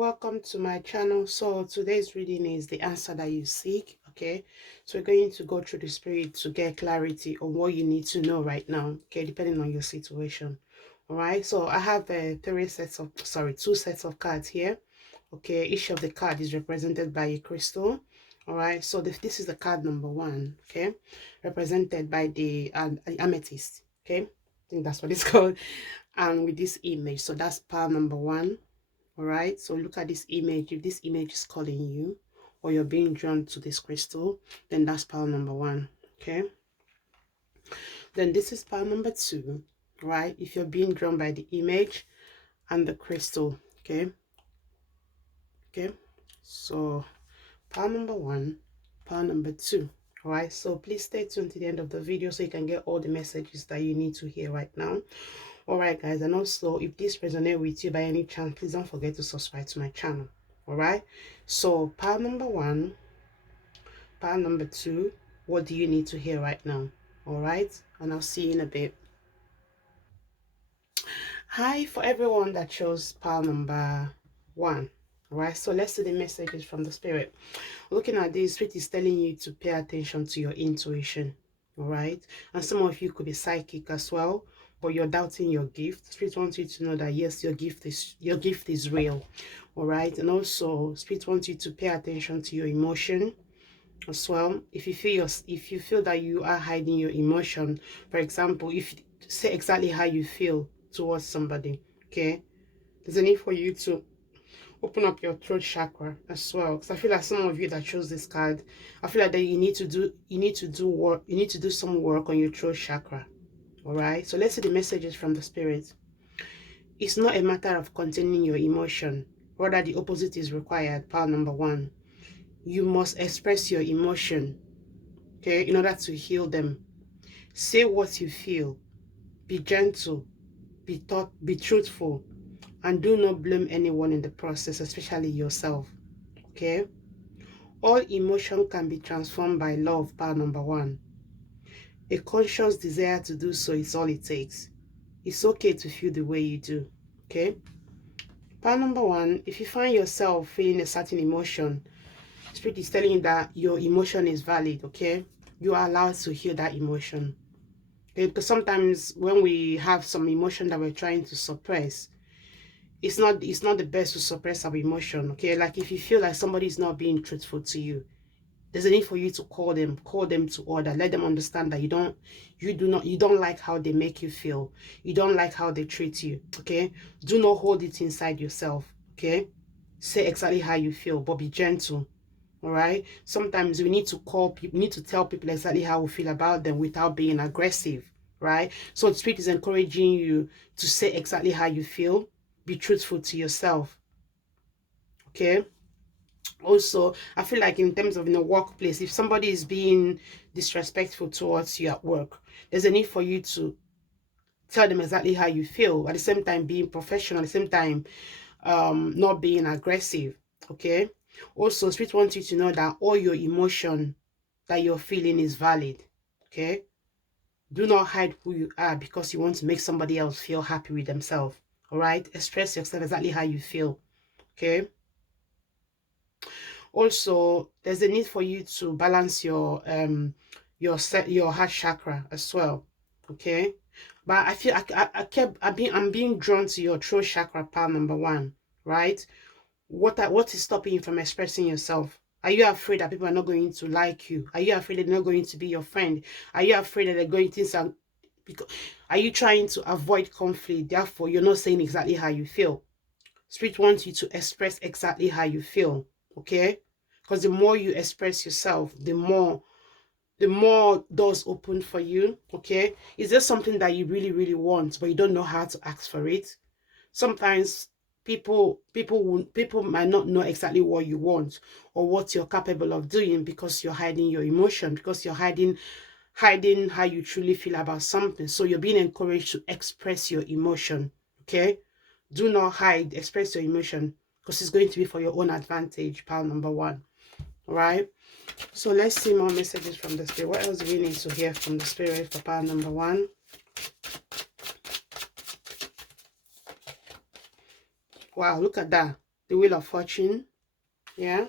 welcome to my channel. So today's reading is the answer that you seek. Okay, so we're going to go through the spirit to get clarity on what you need to know right now, okay, depending on your situation. All right, so I have two sets of cards here. Okay, each of the card is represented by a crystal. All right, so this is the card number 1. Okay, represented by the amethyst. Okay, I think that's what it's called, and with this image, so that's pile number 1. All right, so look at this image. If this image is calling you, or you're being drawn to this crystal, then that's pile number 1. Okay, then this is pile number 2. Right, if you're being drawn by the image and the crystal. Okay, so pile number 1, pile number 2. All right, so please stay tuned to the end of the video so you can get all the messages that you need to hear right now. All right, guys, and also if this resonates with you by any chance, please don't forget to subscribe to my channel. All right, so pile number 1, pile number 2, what do you need to hear right now? All right, and I'll see you in a bit. Hi, for everyone that chose pile number 1. All right, so let's see the messages from the spirit. Looking at this, spirit is telling you to pay attention to your intuition. All right, and some of you could be psychic as well, but you're doubting your gift. Spirit wants you to know that yes, your gift is real. All right, and also spirit wants you to pay attention to your emotion as well. If you feel that you are hiding your emotion, for example, if you say exactly how you feel towards somebody, okay, there's a need for you to open up your throat chakra as well, because I feel like some of you that chose this card, I feel like that you need to do some work on your throat chakra. All right, so let's see the messages from the spirit. It's not a matter of containing your emotion, rather the opposite is required. Pile number 1, you must express your emotion, okay, in order to heal them. Say what you feel, be gentle, be truthful, and do not blame anyone in the process, especially yourself. Okay, all emotion can be transformed by love. Pile number 1, a conscious desire to do so is all it takes. It's okay to feel the way you do. Okay, pile number 1, if you find yourself feeling a certain emotion, spirit is telling you that your emotion is valid. Okay, you are allowed to heal that emotion. Okay, because sometimes when we have some emotion that we're trying to suppress, it's not the best to suppress our emotion. Okay, like if you feel like somebody is not being truthful to you, there's a need for you to call them to order. Let them understand that you don't like how they make you feel. You don't like how they treat you. Okay, do not hold it inside yourself. Okay, say exactly how you feel, but be gentle. All right, sometimes we need to call people, we need to tell people exactly how we feel about them without being aggressive. Right, so the spirit is encouraging you to say exactly how you feel. Be truthful to yourself. Okay, also I feel like in terms of in a workplace, if somebody is being disrespectful towards you at work, there's a need for you to tell them exactly how you feel, at the same time being professional, at the same time not being aggressive. Okay, also spirit wants you to know that all your emotion that you're feeling is valid. Okay, do not hide who you are because you want to make somebody else feel happy with themselves. All right, express yourself exactly how you feel. Okay, also there's a need for you to balance your heart chakra as well. Okay, but I feel I'm being drawn to your throat chakra, pile number 1. Right, what is stopping you from expressing yourself? Are you afraid that people are not going to like you? Are you afraid they're not going to be your friend? Are you afraid that they're going to think, because are you trying to avoid conflict, therefore you're not saying exactly how you feel? Spirit wants you to express exactly how you feel. Okay, because the more you express yourself, the more doors open for you. Okay, is there something that you really want but you don't know how to ask for it? Sometimes people might not know exactly what you want or what you're capable of doing because you're hiding your emotion, because you're hiding how you truly feel about something. So you're being encouraged to express your emotion. Okay, do not hide, express your emotion, because it's going to be for your own advantage. Pile number 1. All right, so let's see more messages from the spirit. What else do we need to hear from the spirit for pile number 1? Wow, look at that. the Wheel of Fortune. Yeah.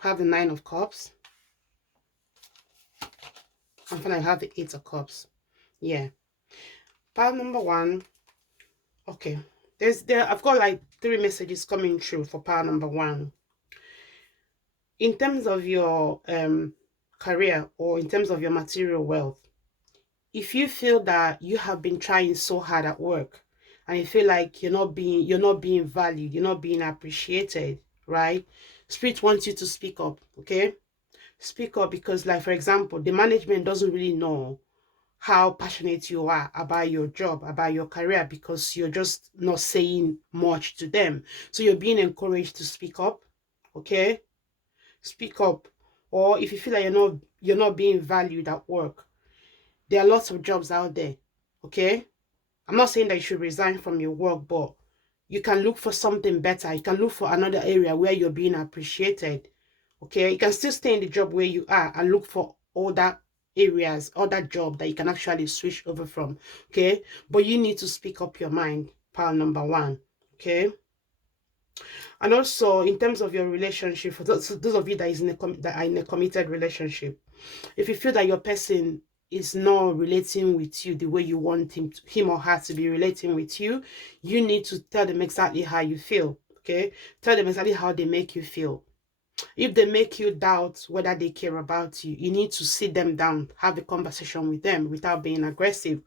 Have the Nine of Cups. And finally, I have the Eight of Cups. Yeah. Pile number one. Okay. I've got like 3 messages coming through for pile number one. In terms of your career, or in terms of your material wealth, if you feel that you have been trying so hard at work and you feel like you're not being valued, you're not being appreciated, right? Spirit wants you to speak up, okay? Speak up, because, like, for example, the management doesn't really know how passionate you are about your job, about your career, because you're just not saying much to them. So you're being encouraged to speak up, okay? Speak up. Or if you feel like you're not being valued at work, there are lots of jobs out there, okay? I'm not saying that you should resign from your work, but you can look for something better. You can look for another area where you're being appreciated, okay? You can still stay in the job where you are and look for other areas, other job that you can actually switch over from, okay? But you need to speak up your mind, pile number one, okay? And also, in terms of your relationship, for those of you that are in a committed relationship, if you feel that your person is not relating with you the way you want him or her to be relating with you, you need to tell them exactly how you feel, okay? Tell them exactly how they make you feel. If they make you doubt whether they care about you, you need to sit them down, have a conversation with them without being aggressive,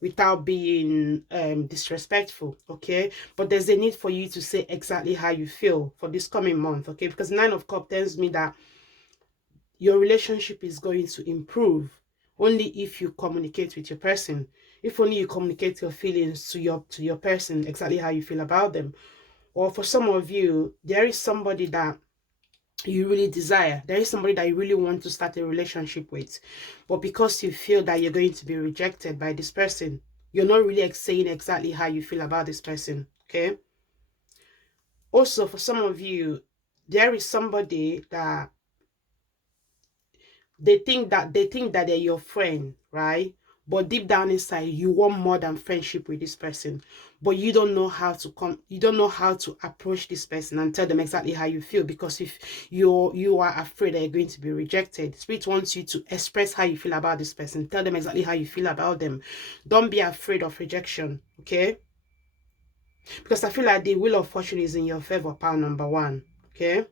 without being disrespectful, okay? But there's a need for you to say exactly how you feel for this coming month, okay? Because Nine of Cups tells me that your relationship is going to improve only if you communicate with your person. If only you communicate your feelings to your person, exactly how you feel about them. Or for some of you, there is somebody that you really desire. There is somebody that you really want to start a relationship with. But because you feel that you're going to be rejected by this person, you're not really saying exactly how you feel about this person, okay? Also, for some of you, there is somebody that they think that they're your friend, right? But deep down inside, you want more than friendship with this person. But you don't know how to approach this person and tell them exactly how you feel, because if you are afraid that you're going to be rejected. Spirit wants you to express how you feel about this person. Tell them exactly how you feel about them. Don't be afraid of rejection, okay? Because I feel like the Wheel of Fortune is in your favor, pile number one, okay?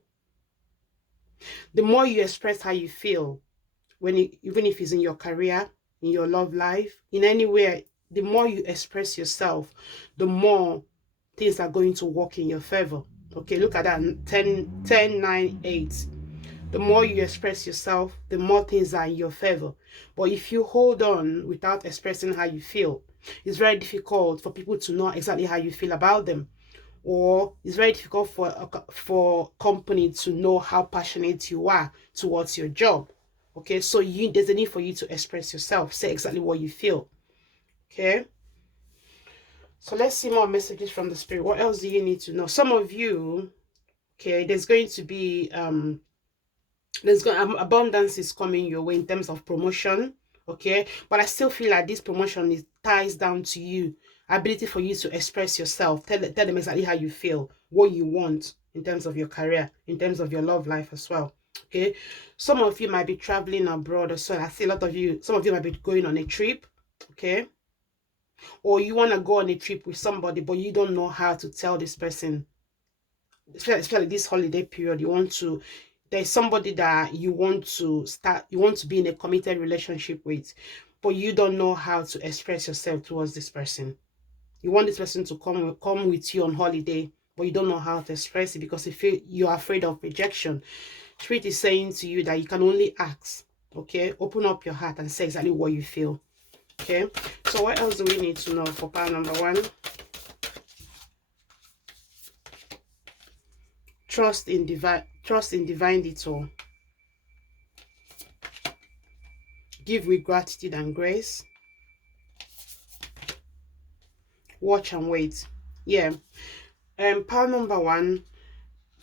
The more you express how you feel, even if it's in your career, in your love life, in anywhere, the more you express yourself, the more things are going to work in your favor. Okay, look at that. 10, 9, 8. The more you express yourself, the more things are in your favor. But if you hold on without expressing how you feel, it's very difficult for people to know exactly how you feel about them. Or it's very difficult for company to know how passionate you are towards your job. Okay, so there's a need for you to express yourself, say exactly what you feel. Okay, so let's see more messages from the spirit. What else do you need to know? Some of you, okay, there's going to be abundance is coming your way in terms of promotion, okay? But I still feel like this promotion ties down to you, ability for you to express yourself, tell them exactly how you feel, what you want in terms of your career, in terms of your love life as well, okay? Some of you might be traveling abroad as well. I see some of you might be going on a trip, okay? Or you want to go on a trip with somebody, but you don't know how to tell this person, especially this holiday period. There's somebody that you want to be in a committed relationship with, but you don't know how to express yourself towards this person. You want this person to come with you on holiday, but you don't know how to express it because you're afraid of rejection. Spirit is saying to you that you can only ask, okay? Open up your heart and say exactly what you feel, okay? So what else do we need to know for pile number one? Trust in divine detour. Give with gratitude and grace. Watch and wait. Yeah. Pile number one,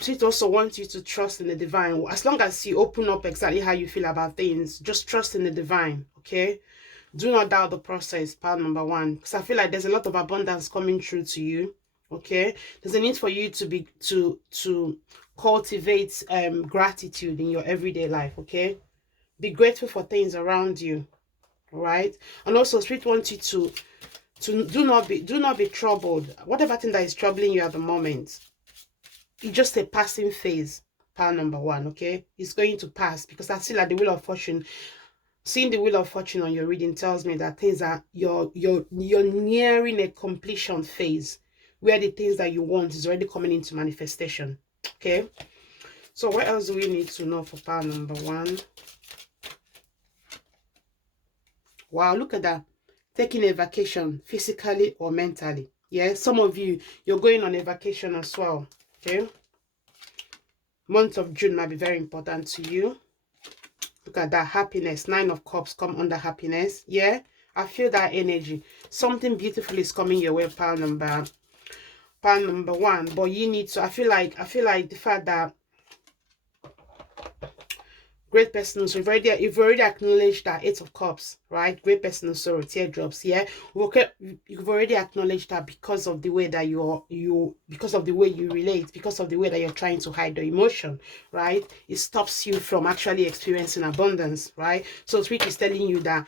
it also wants you to trust in the divine. As long as you open up exactly how you feel about things, just trust in the divine, okay? Do not doubt the process, pile number one, because I feel like there's a lot of abundance coming through to you. Okay, there's a need for you to be to cultivate gratitude in your everyday life. Okay, be grateful for things around you. All right, and also Spirit wants you to do not be troubled. Whatever thing that is troubling you at the moment, it's just a passing phase. Pile number one. Okay, it's going to pass, because I feel like the wheel of fortune. Seeing the wheel of fortune on your reading tells me that things are you're nearing a completion phase where the things that you want is already coming into manifestation. Okay, so what else do we need to know for pile number one? Wow, look at that. Taking a vacation physically or mentally. Yeah, some of you, you're going on a vacation as well. Okay, month of June might be very important to you. Look at that, happiness. 9 of Cups come under happiness. Yeah, I feel that energy. Something beautiful is coming your way, pile number one. But you need to, I feel like the fact that great personal sorrow, you've already acknowledged that 8 of Cups, right? Great personal sorrow, teardrops. Yeah, okay, you've already acknowledged that because of the way that because of the way you relate, because of the way that you're trying to hide the emotion, right? It stops you from actually experiencing abundance, right? So Spirit is telling you that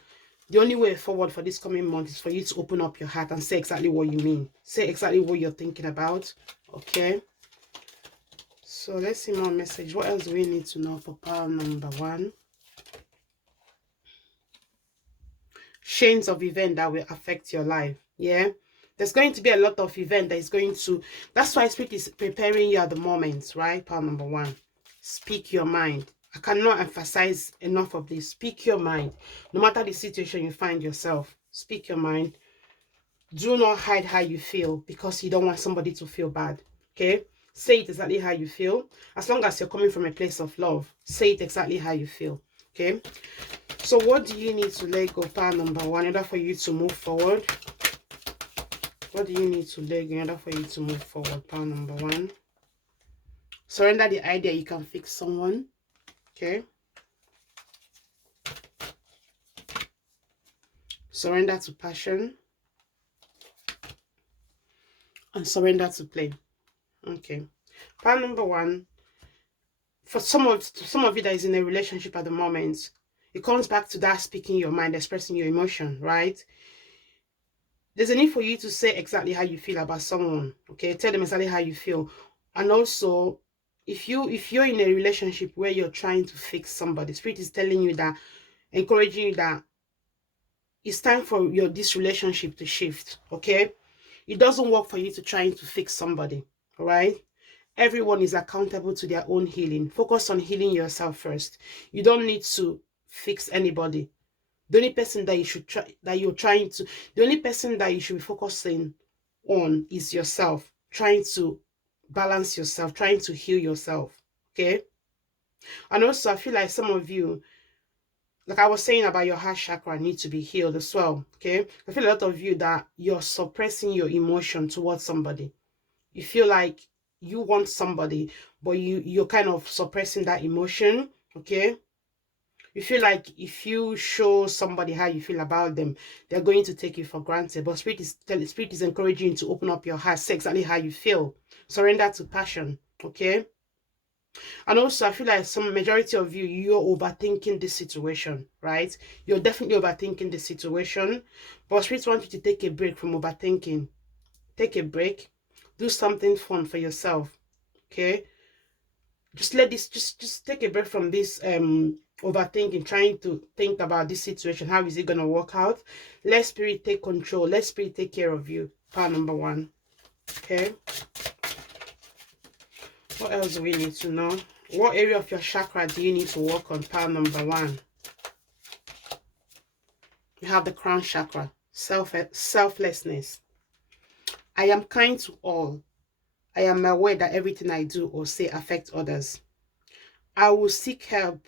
the only way forward for this coming month is for you to open up your heart and say exactly what you mean, say exactly what you're thinking about. Okay, so let's see more message. What else do we need to know for pile number one? Chains of event that will affect your life. Yeah, there's going to be a lot of event that is going to, that's why Spirit is preparing you at the moment, right? Pile number one, speak your mind. I cannot emphasize enough of this. Speak your mind. No matter the situation you find yourself, speak your mind. Do not hide how you feel, because you don't want somebody to feel bad. Okay, say it exactly how you feel. As long as you're coming from a place of love, say it exactly how you feel. Okay, so what do you need to let go, pile number one, in order for you to move forward? What do you need to let go in order for you to move forward, pile number one? Surrender the idea you can fix someone. Okay, surrender to passion and surrender to play. Okay, pile number one, for some of you that is in a relationship at the moment, it comes back to that speaking your mind, expressing your emotion, right? There's a need for you to say exactly how you feel about someone. Okay, tell them exactly how you feel. And also, if you're in a relationship where you're trying to fix somebody, Spirit is telling you that, encouraging you that it's time for this relationship to shift. Okay, it doesn't work for you to trying to fix somebody. All right, everyone is accountable to their own healing. Focus on healing yourself first. You don't need to fix anybody. The only person that you should try, that you're trying to, the only person that you should be focusing on is yourself. Trying to balance yourself, trying to heal yourself. Okay. And also, I feel like some of you, like I was saying about your heart chakra, need to be healed as well. Okay. I feel a lot of you that you're suppressing your emotion towards somebody. You feel like you want somebody, but you're kind of suppressing that emotion. Okay, you feel like if you show somebody how you feel about them, they're going to take you for granted. But Spirit is encouraging you to open up your heart, say exactly how you feel, surrender to passion. Okay, and also I feel like some majority of you're overthinking this situation, right? You're definitely overthinking the situation, but Spirit wants you to take a break from overthinking. Take a break, do something fun for yourself. Okay, just let this just take a break from this overthinking, trying to think about this situation. How is it gonna work out? Let Spirit take control. Let Spirit take care of you. Part number one. Okay, what else do we need to know? What area of your chakra do you need to work on? Part number one. You have the crown chakra. Selflessness. I am kind to all. I am aware that everything I do or say affects others. I will seek help.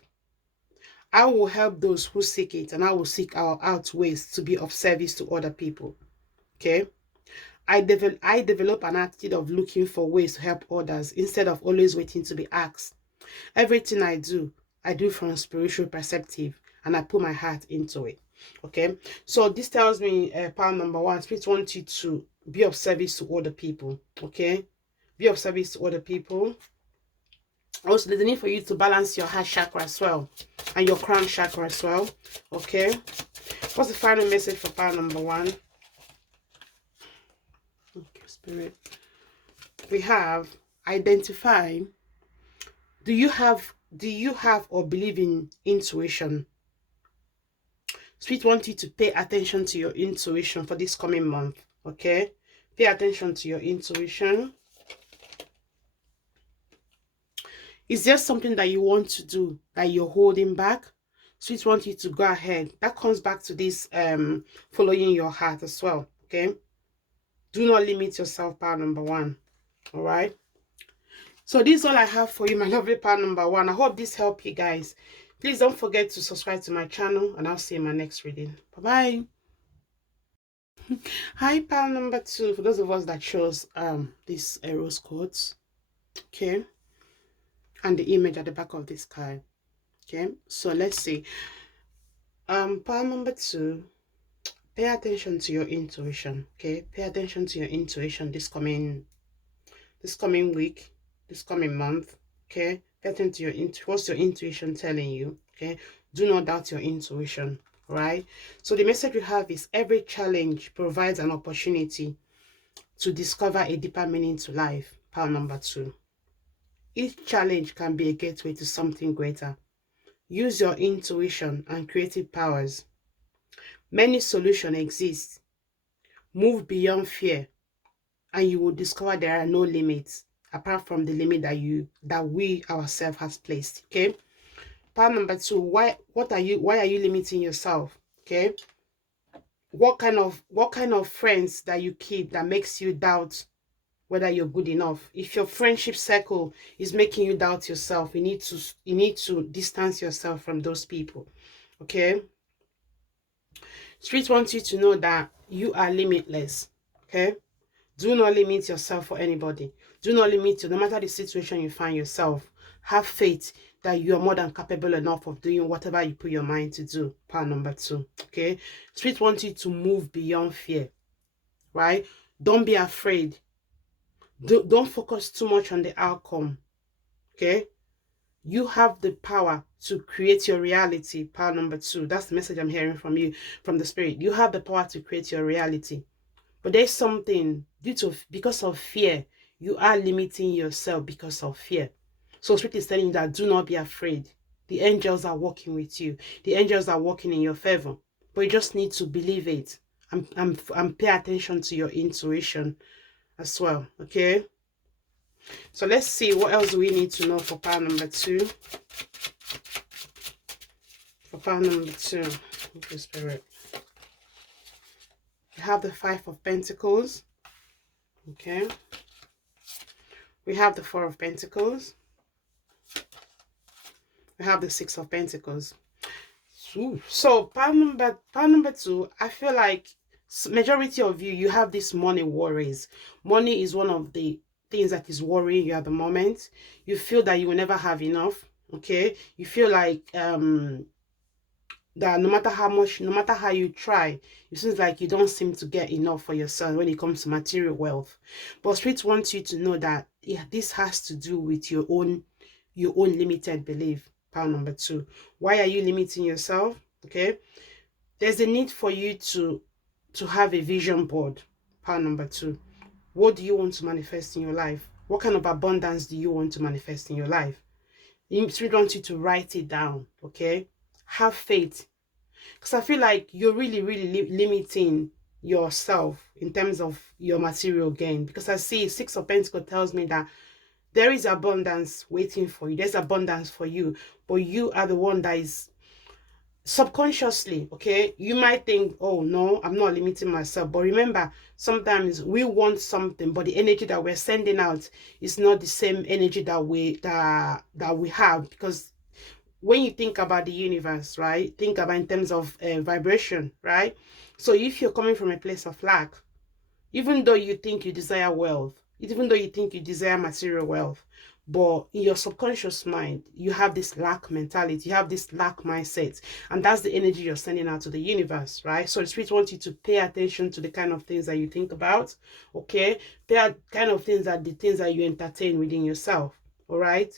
I will help those who seek it, and I will seek out ways to be of service to other people. Okay, I develop an attitude of looking for ways to help others instead of always waiting to be asked. Everything I do from a spiritual perspective, and I put my heart into it. Okay, so this tells me, power number one, Spirit wants you to be of service to other people. Okay, be of service to other people. Also, there's a need for you to balance your heart chakra as well and your crown chakra as well. Okay, what's the final message for power number one? Okay, Spirit, we have identify. Do you have or believe in intuition? Spirit wants you to pay attention to your intuition for this coming month. Okay, pay attention to your intuition. Is there something that you want to do that you're holding back? Spirit wants you to go ahead. That comes back to this following your heart as well. Okay, do not limit yourself, power number one. All right, so this is all I have for you, my lovely power number one. I hope this helped you guys. Please don't forget to subscribe to my channel, and I'll see you in my next reading. Bye bye. Hi, power number two. For those of us that chose these rose quotes, okay, and the image at the back of this card. Okay, so let's see. Power number two, pay attention to your intuition. Okay, pay attention to your intuition this coming week, this coming month. Okay, pay attention to your what's your intuition telling you. Okay, do not doubt your intuition. Right, so the message we have is every challenge provides an opportunity to discover a deeper meaning to life. Power number two, each challenge can be a gateway to something greater. Use your intuition and creative powers. Many solutions exist. Move beyond fear, and you will discover there are no limits apart from the limit that we ourselves has placed. Okay. Part number two, why are you limiting yourself? Okay. What kind of friends that you keep that makes you doubt whether you're good enough? If your friendship circle is making you doubt yourself, you need to distance yourself from those people. Okay. Spirit wants you to know that you are limitless. Okay, do not limit yourself for anybody. Do not limit you, no matter the situation you find yourself. Have faith that you are more than capable enough of doing whatever you put your mind to do. Part number two. Okay, Spirit wants you to move beyond fear. Right, don't be afraid. Don't focus too much on the outcome. Okay, you have the power to create your reality. Power number two. That's the message I'm hearing from you, from the Spirit. You have the power to create your reality. But there's something because of fear, you are limiting yourself because of fear. So Spirit is telling you that do not be afraid. The angels are working with you. The angels are working in your favor. But you just need to believe it and pay attention to your intuition as well. Okay. So let's see what else do we need to know for power number two. For power number two, okay, Spirit. We have the Five of Pentacles. Okay. We have the Four of Pentacles. We have the Six of Pentacles. So power number two, I feel like majority of you have this money worries. Money is one of the things that is worrying you at the moment. You feel that you will never have enough. Okay, you feel like that no matter how you try, it seems like you don't seem to get enough for yourself when it comes to material wealth. But Spirit wants you to know that this has to do with your own limited belief. Power number two, why are you limiting yourself? Okay, there's a need for you to have a vision board. Power number two, what do you want to manifest in your life? What kind of abundance do you want to manifest in your life? Spirit wants you to write it down. Okay, have faith, because I feel like you're really limiting yourself in terms of your material gain. Because I see Six of Pentacles tells me that there is abundance waiting for you. There's abundance for you, but you are the one that is subconsciously, okay, you might think, oh no, I'm not limiting myself. But remember, sometimes we want something, but the energy that we're sending out is not the same energy that we have. Because when you think about the universe, right, think about in terms of vibration, right? So if you're coming from a place of lack, even though you think you desire wealth, even though you think you desire material wealth, but in your subconscious mind, you have this lack mentality, you have this lack mindset, and that's the energy you're sending out to the universe, right? So the spirit wants you to pay attention to the kind of things that you think about, okay? Kind of things that the things that you entertain within yourself, all right?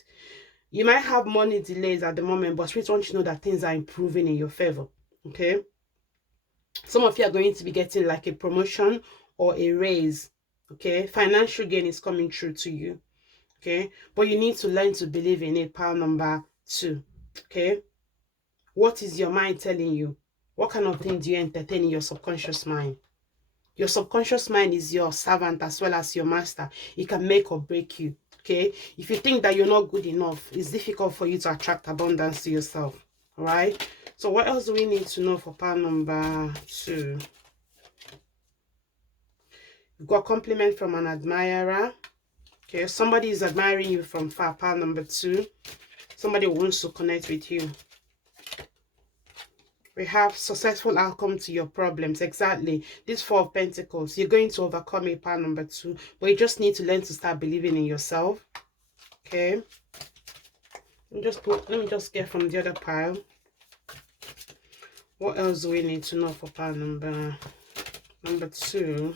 You might have money delays at the moment, but spirit wants you to know that things are improving in your favor, okay? Some of you are going to be getting like a promotion or a raise, okay? Financial gain is coming through to you, okay? But you need to learn to believe in it. Pile number 2, okay? What is your mind telling you? What kind of thing do you entertain in your subconscious mind? Your subconscious mind is your servant as well as your master. It can make or break you, okay? If you think that you're not good enough, it's difficult for you to attract abundance to yourself, all right? So what else do we need to know for pile number 2? You've got compliment from an admirer. Okay, somebody is admiring you from far. Pile number 2. Somebody wants to connect with you. We have successful outcome to your problems. Exactly. This 4 of Pentacles. You're going to overcome it. Pile number 2. But you just need to learn to start believing in yourself. Okay. Let me just get from the other pile. What else do we need to know for pile number 2?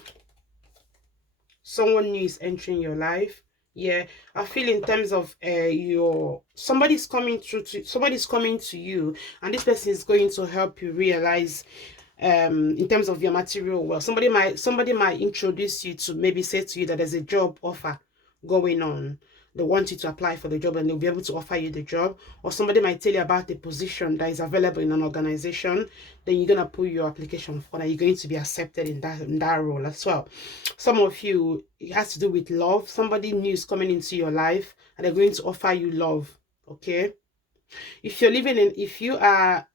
Someone new is entering your life. Yeah, I feel in terms of somebody's coming to you, and this person is going to help you realize in terms of your material wealth. Somebody might introduce you to, maybe say to you that there's a job offer going on. They want you to apply for the job and they'll be able to offer you the job. Or somebody might tell you about the position that is available in an organization. Then you're going to put your application for that. You're going to be accepted in that role as well. Some of you, it has to do with love. Somebody new is coming into your life and they're going to offer you love. Okay. If you are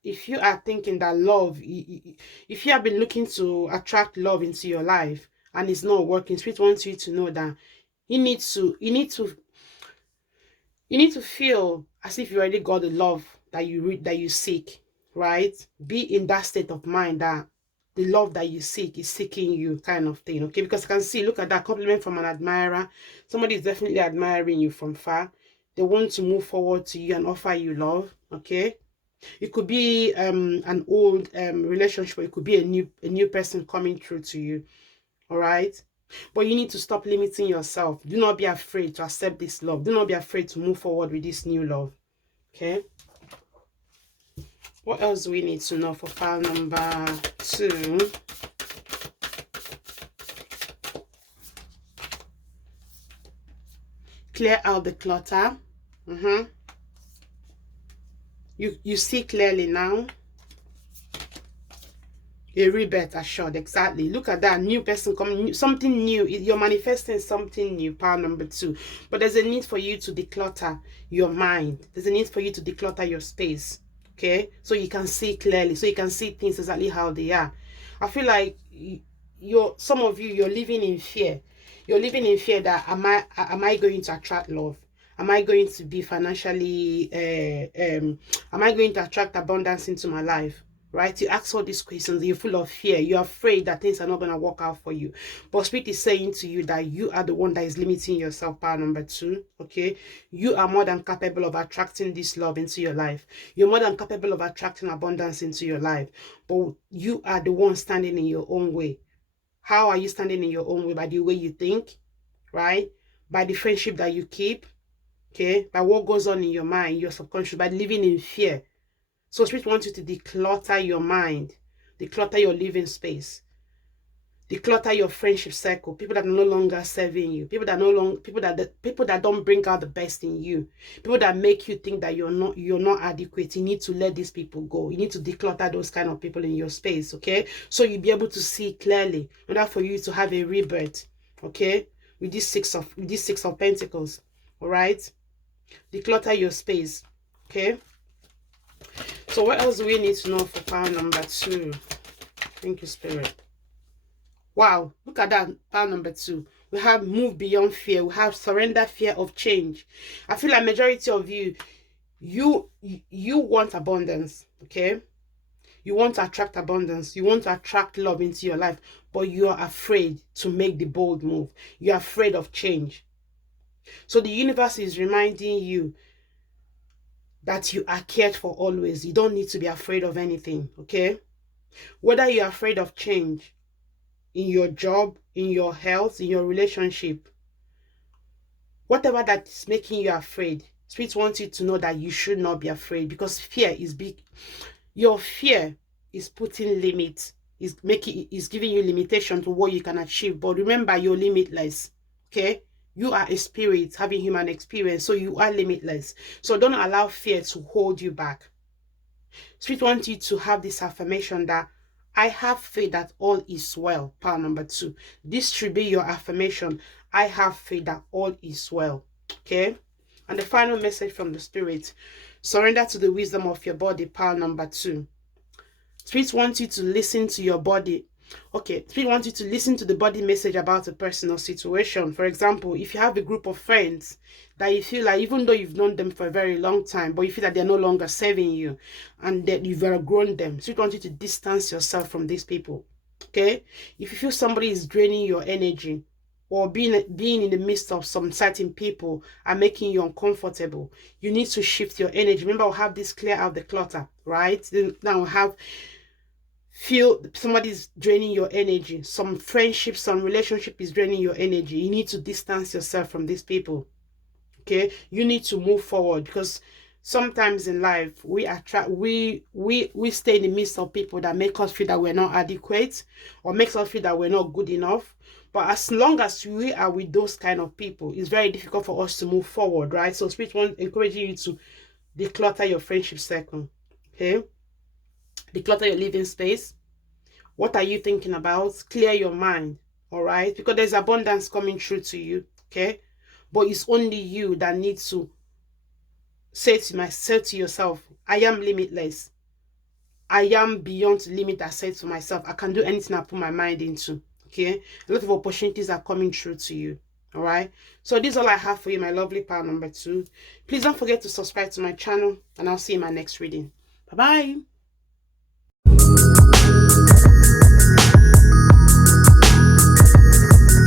thinking that love, if you have been looking to attract love into your life and it's not working, Spirit wants you to know that you need to feel as if you already got the love that you seek, right? Be in that state of mind that the love that you seek is seeking you, kind of thing, okay? Because I can see, look at that compliment from an admirer. Somebody is definitely admiring you from far. They want to move forward to you and offer you love, okay? It could be an old relationship, or it could be a new person coming through to you, all right? But you need to stop limiting yourself. Do not be afraid to accept this love. Do not be afraid to move forward with this new love. Okay. What else do we need to know for pile number 2? Clear out the clutter. You see clearly now. A rebirth assured. Exactly. Look at that. New person coming. Something new. You're manifesting something new. Power number 2. But there's a need for you to declutter your mind. There's a need for you to declutter your space. Okay. So you can see clearly. So you can see things exactly how they are. I feel like some of you, you're living in fear. You're living in fear that am I going to attract love? Am I going to be financially am I going to attract abundance into my life? Right? You ask all these questions, you're full of fear, you're afraid that things are not going to work out for you. But Spirit is saying to you that you are the one that is limiting yourself. Power number 2. Okay, you are more than capable of attracting this love into your life. You're more than capable of attracting abundance into your life. But you are the one standing in your own way. How are you standing in your own way? By the way you think, right? By the friendship that you keep, okay? By what goes on in your mind, your subconscious, by living in fear. So Spirit wants you to declutter your mind, declutter your living space, declutter your friendship circle, people that are no longer serving you, people that don't bring out the best in you, people that make you think that you're not adequate. You need to let these people go. You need to declutter those kind of people in your space, okay? So you'll be able to see clearly, in order for you to have a rebirth, okay? With this six of Pentacles, all right? Declutter your space, okay? So what else do we need to know for power number 2? Thank you, Spirit. Wow, look at that, power number 2. We have move beyond fear. We have surrender fear of change. I feel like majority of you want abundance, okay? You want to attract abundance. You want to attract love into your life, but you are afraid to make the bold move. You're afraid of change. So the universe is reminding you that you are cared for always. You don't need to be afraid of anything, okay? Whether you're afraid of change in your job, in your health, in your relationship, whatever that is making you afraid, Spirit wants you to know that you should not be afraid, because fear is big. Your fear is putting limits, is giving you limitation to what you can achieve. But remember, you're limitless. Okay? You are a spirit having human experience, so you are limitless. So don't allow fear to hold you back. Spirit wants you to have this affirmation that I have faith that all is well. Power number 2. This should be your affirmation. I have faith that all is well. Okay? And the final message from the Spirit, surrender to the wisdom of your body. Power number 2. Spirit wants you to listen to your body. Okay, Spirit wants you to listen to the body message about a personal situation. For example, if you have a group of friends that you feel like, even though you've known them for a very long time, but you feel that they're no longer serving you and that you've outgrown them, Spirit wants you to distance yourself from these people. Okay? If you feel somebody is draining your energy, or being in the midst of some certain people are making you uncomfortable, you need to shift your energy. Remember, I'll have this clear out the clutter, right? Then now have feel somebody's draining your energy, some friendship, some relationship is draining your energy. You need to distance yourself from these people. Okay, you need to move forward, because sometimes in life we attract we stay in the midst of people that make us feel that we're not adequate, or makes us feel that we're not good enough. But as long as we are with those kind of people, it's very difficult for us to move forward, right? So Spirit wants encouraging you to declutter your friendship circle. Okay, declutter your living space. What are you thinking about? Clear your mind, all right? Because there's abundance coming through to you, okay? But it's only you that needs to say to yourself, I am limitless. I am beyond the limit I set to myself. I can do anything I put my mind into, okay? A lot of opportunities are coming through to you, all right? So this is all I have for you, my lovely power number 2. Please don't forget to subscribe to my channel, and I'll see you in my next reading. Bye-bye.